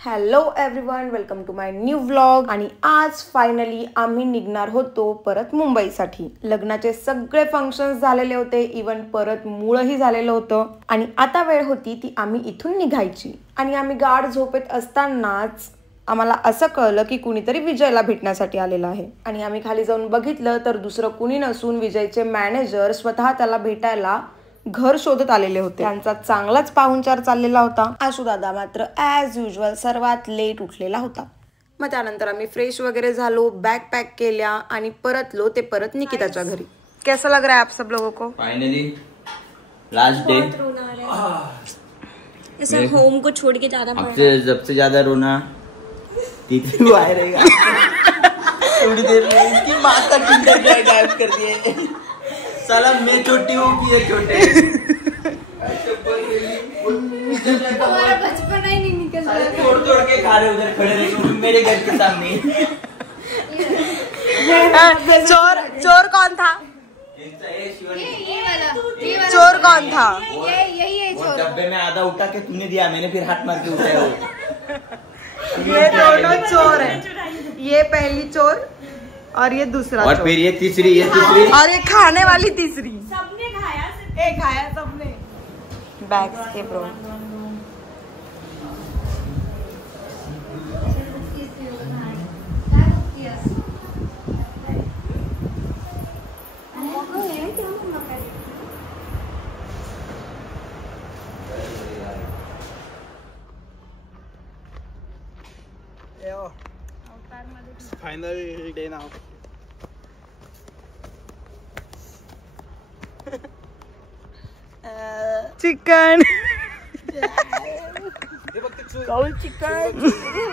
Hello everyone, welcome to my new vlog. आणि आज finally आम्ही निघणार होतो परत मुंबईसाठी. लग्नाचे सगळे फंक्शन्स झालेले होते, इवन परत मूळही झालेलं होतं आणि आता वेळ होती ती आम्ही इथून निघायची. आणि आम्ही गाढ झोपेत असतानाच आम्हाला असं कळलं की कुणीतरी विजयला भेटण्यासाठी आलेलं आहे. आणि आम्ही खाली जाऊन बघितलं तर दुसरं कुणी नसून विजयचे मॅनेजर स्वतः त्याला भेटायला घर शोधत आलेले होते. त्यांचा चांगलाच पाहुणचार चाललेला होता. आशू दादा मात्र ॲज युजल सर्वात लेट उठलेला होता. मग त्यानंतर आम्ही फ्रेश वगैरे झालो, बॅग पॅक केल्या आणि परतलो ते परत निकिताच्या घरी. कैसा लग रहा है आप सब लोगों को? Finally last day. ऐसा होम को छोड़ के ज्यादा सबसे ज्यादा रोना तीसरी आ रहेगा. थोड़ी देर में इसकी माता किंडर जॉय गायब कर दिए. साला मैं छोटी हूँ कि ये छोटे. हमारा बचपन ही नहीं निकल रहा. तोड़ तोड़ के खा रहे उधर खड़े रहे मेरे घर के सामने. चोर कौन था? ये वाला चोर कौन था? यही है चोर. डब्बे में आधा उठा के तूने दिया, मैंने फिर हाथ मार के उठाया. ये दोनों चोर है. ये पहली चोर और ये दूसरा और चोर. फिर ये तीसरी, ये तीसरी और ये खाने वाली तीसरी. सबने खाया. एक खाया सबने. बैग्स के bro. Final day now. Chicken. कौल चिकन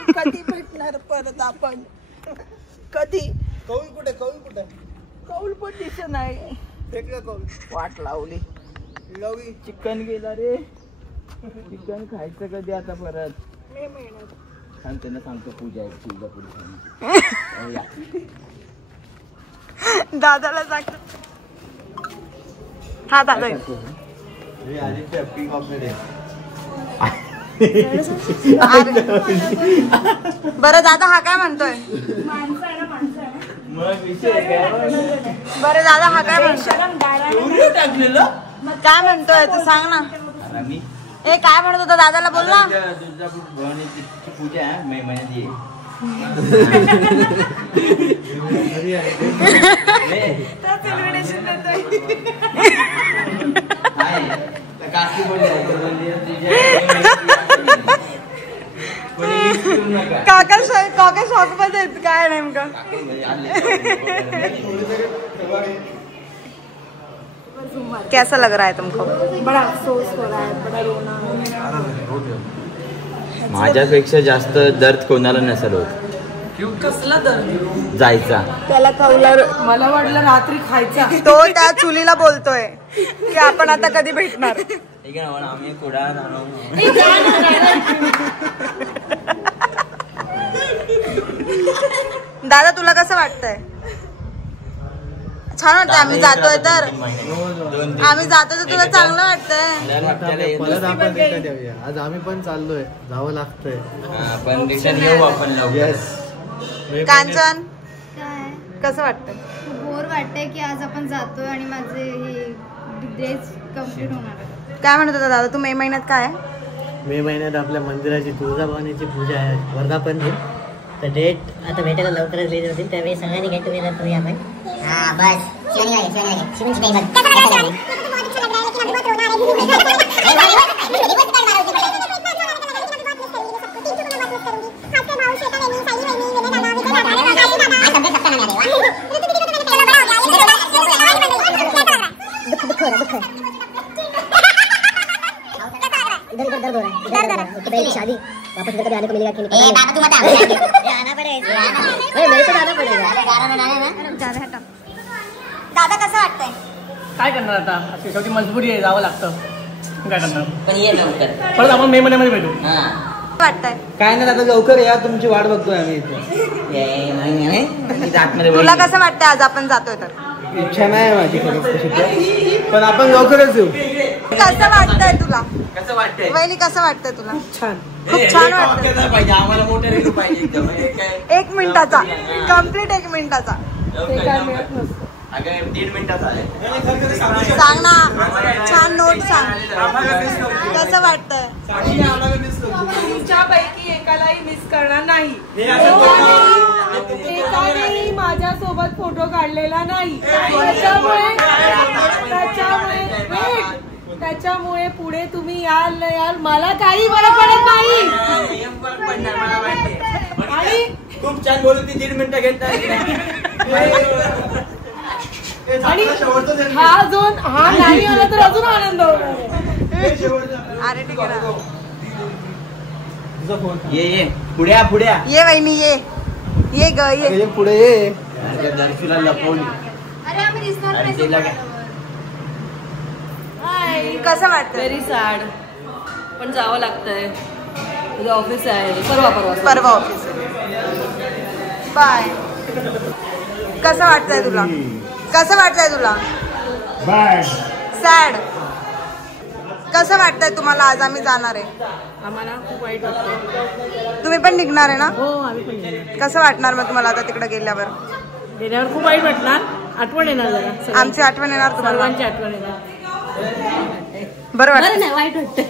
कधी भेटणार परत आपण? कधी? कौल कुठे? कौल कुठे? कौल पण दिसत नाही. फेकलं कौल. वाट लावली. लवी चिकन गेला रे. चिकन खायचं कधी आता परत? मे महिन्यात. सांगते ना, सांगतो पूजा दादाला सांगतो. हा दादा बरं दादा हा काय म्हणतोय? बरं दादा हा काय म्हणतोय? काय म्हणतोय तू सांग ना. ए काय म्हणत होता दादाला बोल ना. पूजा है मैं महिन्यात ये. काका शॉक मध्ये आहेत काय नेमकं? कैसा लग रहा है तुमको? बड़ा अफसोस हो रहा है, बड़ा रोना. माझ्यापेक्षा जास्त दर्द कोणाला नसेल होत. कसला दर्द? जायचा त्याला कौलर. मला वाटलं रात्री खायचा. तो त्या चुलीला बोलतोय की आपण आता कधी भेटणार. आम्ही थोडा दादा तुला कसं वाटतंय? छान वाटतंय. आम्ही जातोय तर तुला चांगलं वाटतंय. परत आपण रिटर्न येऊया. आज आम्ही पण चाललोय, जावं लागतंय. पण रिटर्न येऊ आपण. येस. कांचन कसं वाटतंय? बोर वाटतंय की आज आपण जातोय आणि माझे हे ड्रेस कम्प्लीट होणार आहे. काय म्हणत होता दादा तू? मे महिन्यात काय? मे महिन्यात आपल्या मंदिराची तुळजाभवानीची पूजा आहे, वर्धापन दिन. तर डेट आता भेटायला लवकरच रिलीज होतील, त्यावेळी सगळ्यांनी गेट टुगेदर करूया आपण. हां बस. शिवनची काही पहली शादी वापस घर कभी आने को मिलेगा कि नहीं? बाबा तू मत आना पड़ेगा. मेरे को आना पड़ेगा. दादा कसं वाटतंय? काय करणार आता? शेवटी मजबुरी आहे, जावं लागतं. काय करणार? पण ये नंतर परत आपण मे महिन्यामध्ये भेटू. वाटतंय काय नाही, आता लवकर या, तुमची वाट बघतोय आम्ही इथे. तुला कसं वाटतंय आज आपण जातोय तर? इच्छा नाही माझी खरंच तशी, पण आपण लवकरच येऊ. कसं वाटतंय तुला? कसं वाटतंय? वहिनी कसं वाटतंय तुला? छान. खूप छान वाटतंय. 1 मिनिटाचा कम्प्लीट 1 मिनिटाचा अगं 1.5 मिनिटाचा आहे. सांग ना छान नोट सांग कसं वाटतंय तुमच्यापैकी एकालाही मिस करणार नाही. एकानेही माझ्यासोबत फोटो काढलेला नाही. त्याच्यामुळे पुढे तुम्ही याल न याल मला काही फरक पडत नाही. आणि खूप छान बोलून ती 1.5 मिनिटं घेतात. आणि हा झोन हा नाही आला तर अजून आनंद होणार. अरे ठीक आहे ना. ये पुढ्या ये वहिनी ये ग ये पुढे ये. दर्शूला लपवली. अरे आम्ही दिसणार नाही कसं वाटतं व्हेरी सॅड पण जावं लागतंय. तुझं ऑफिस आहे परवा ऑफिस बाय. कसं वाटतंय तुला सॅड कसं वाटतंय तुम्हाला? आज आम्ही जाणार आहे. आम्हाला खूप वाईट वाटतं. तुम्ही पण निघणार आहे ना? हो आम्ही पण कसं वाटणार मग तुम्हाला आता तिकडे गेल्यावर? खूप वाईट वाटणार. आठवण येणार जरा. आमची आठवण येणार तुम्हाला? सर्वांची आठवण येणार. बरं वाटतं नाही वाईट वाटतं.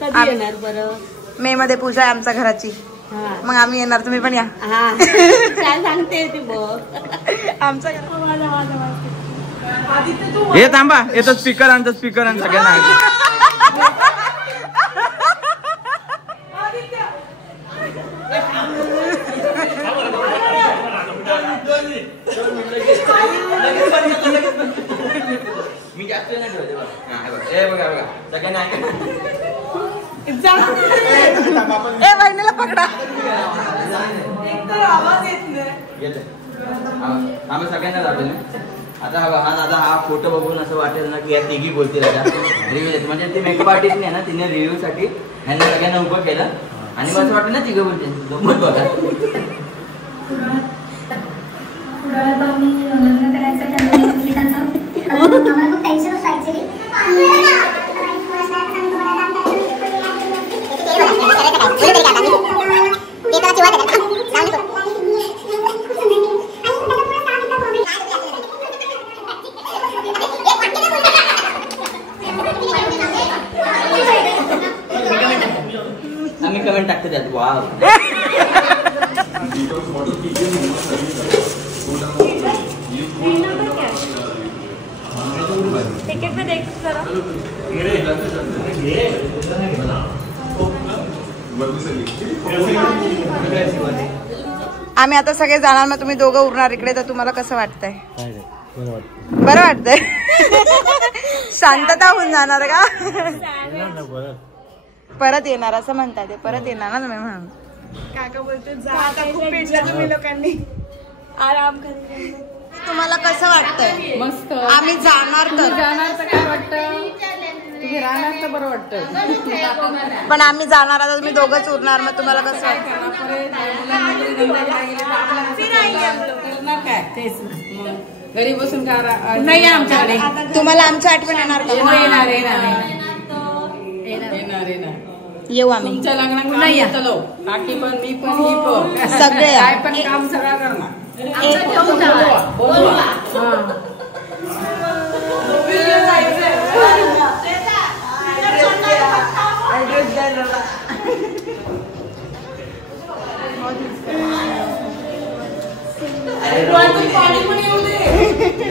कधी येणार बरं? मे मध्ये पूजा आहे आमच्या घराची. मग आम्ही येणार तुम्ही पण या. काय सांगते ती बघ आमच्या हे थांबा येतो स्पीकर आणतो सगळ्यांना. मी जास्त नाही ठेवते बघा सगळ्यांना ए वहिनीला पकडा. आवाज येत नाही. आम्ही सगळ्यांना जातो ना. आता हा फोटो बघून असं वाटेल ना की या तिघी बोलतील रिव्ह्यू. म्हणजे ती मेकअप आर्टिस्ट नाही ना, तिने रिव्ह्यू साठी ह्यांना सगळ्यांना उभं केलं आणि असं वाटतं ना तिघं बोलतील. आम्ही कमेंट टाकतो त्यात. वाव तिकीट में देख जरा. आम्ही आता सगळे जाणार मग तुम्ही दोघं उरणार इकडे. तर तुम्हाला कसं वाटतंय? बरं वाटतंय. शांतता होऊन जाणार का? परत येणार असं म्हणताय ते. परत येणार ना तुम्ही म्हणून. काका बोलते खूप भेटलं तुम्ही लोकांनी. आराम कर. तुम्हाला कसं वाटतंय? मस्त. आम्ही जाणार तर काय वाटतं? तुम्ही राहणार तर बरं वाटतं. पण आम्ही जाणार आता तुम्ही दोघंच उरणार मग तुम्हाला कसं वाटतं? काय तेच घरी बसून नाही आमच्याकडे. तुम्हाला आमची आठवण येणार का? येणार येऊ आम्ही. तुमच्या लग्नात नाही येतलो. काकी पण मी पण ही पण सगळे काय पण काम सगळं करणार.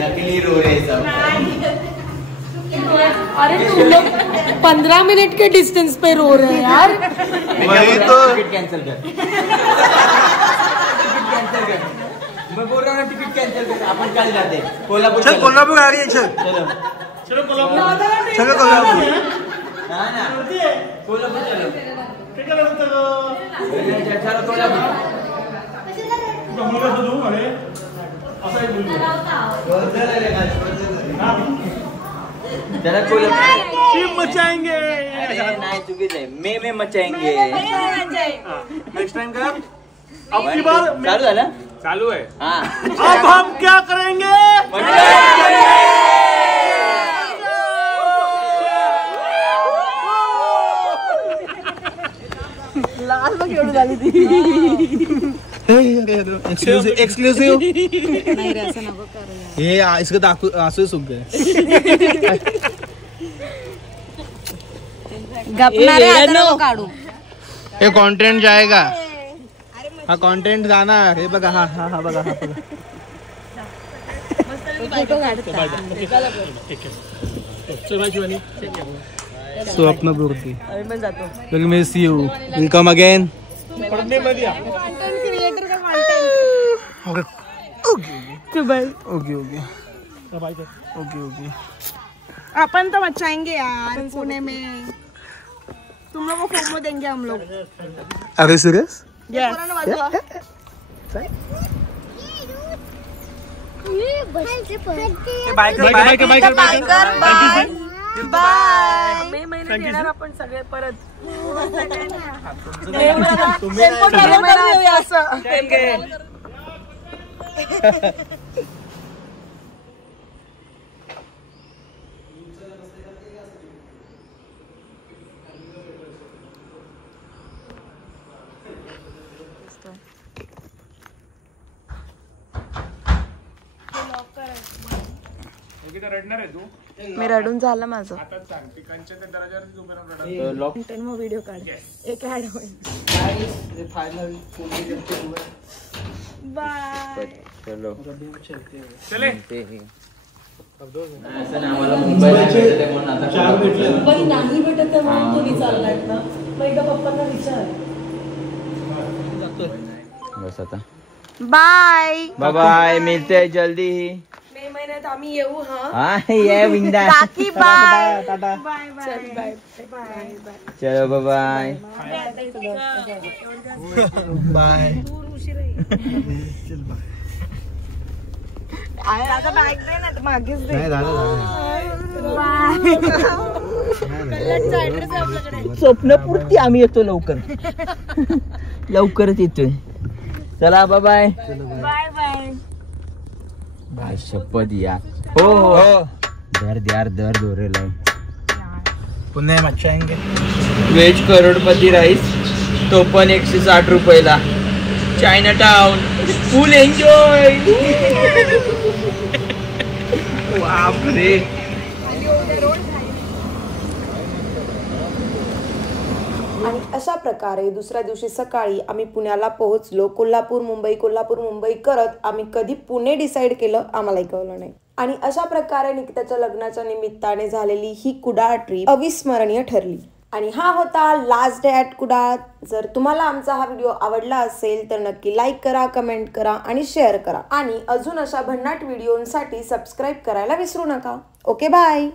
नकली रो रे सब. अरे तुम लोग 15 मिनट के डिस्टेंस पे रो रहे हैं यार. वही तो टिकट कैंसिल कर. मैं बोल रहा हूँ टिकट कैंसिल कर. अपन कल जाते कोल्हापुर. चल कोल्हापुर आ रही है. चलो कोल्हापुर. चलो कोल्हापुर चलो. चलो कोल्हापुर. जरा कोल्हापुर मचाएंगे. नहीं चुकीचं आहे. मे मचाएंगे. नेक्स्ट टाइम का अब की बार चालू झालं. चालू है. हाँ. अब हम क्या करेंगे? लाल केवढी झाली ती. एक्सक्लूसिव नाही रे असं नको करू. हे इसको दाखव असं सुख गए. काढू. हे कंटेंट जाएगा. हा कंटेंट जाणार. हे बघा हा हा हा बघा हा बघा. स्वप्न पूर्ती. Will miss you. Will come again. Okay अपन तो मचाएंगे यार पुणे में. तुम लोग को फोमो देंगे हम लोग. अरे सीरियस? मे महिन्यात येणार आपण सगळे परत. रडणार आहे तू. मी रडून झालं माझं. व्हिडिओ काढ. एक ऍड होईल. बाय. चलो चले. असं ना आम्हाला मुंबईला भेटत आहे म्हणून आता मुंबई नाही भेटत आहे म्हणून तुम्ही चाललाय ना. मग एकदा पप्पांना विचार. बस आता. Bye bye. मिलते हैं जल्दी ही. मे महिन्यात आम्ही येऊ. हा हाँ ये विंदा. काकी बाय. टाटा. चलो बाय. बाय. आता बॅग दे ना मागेच दे. नाही झालं. स्वप्नपूर्ती आम्ही येतो लवकर. लवकरच येतोय. चला बाय बाय. Bye bye. भाई शपथ यार. हो हो दर्द यार दर्द हो रहा है. पुन्हा मचाएंगे. व्हेज करोडपती राईस तो पण 160 रुपयाला. चायना टाउन फुल एन्जॉय. बापरे. आणि अशा प्रकारे दुसऱ्या दिवशी सकाळी आम्ही पुण्याला पोहोचलो. कोल्हापूर मुंबई करत आम्ही कधी पुणे डिसाईड केलं आम्हालाही कळलं नाही. आणि अशा प्रकारे निकिताच्या लग्नाच्या निमित्ताने झालेली ही कुडाळ ट्रिप अविस्मरणीय ठरली. आणि हा होता लास्ट डे ॲट कुडाळ. जर तुम्हाला आमचा हा व्हिडिओ आवडला असेल तर नक्की लाईक करा, कमेंट करा आणि शेअर करा. आणि अजून अशा भन्नाट व्हिडिओंसाठी सबस्क्राईब करायला विसरू नका. Okay bye.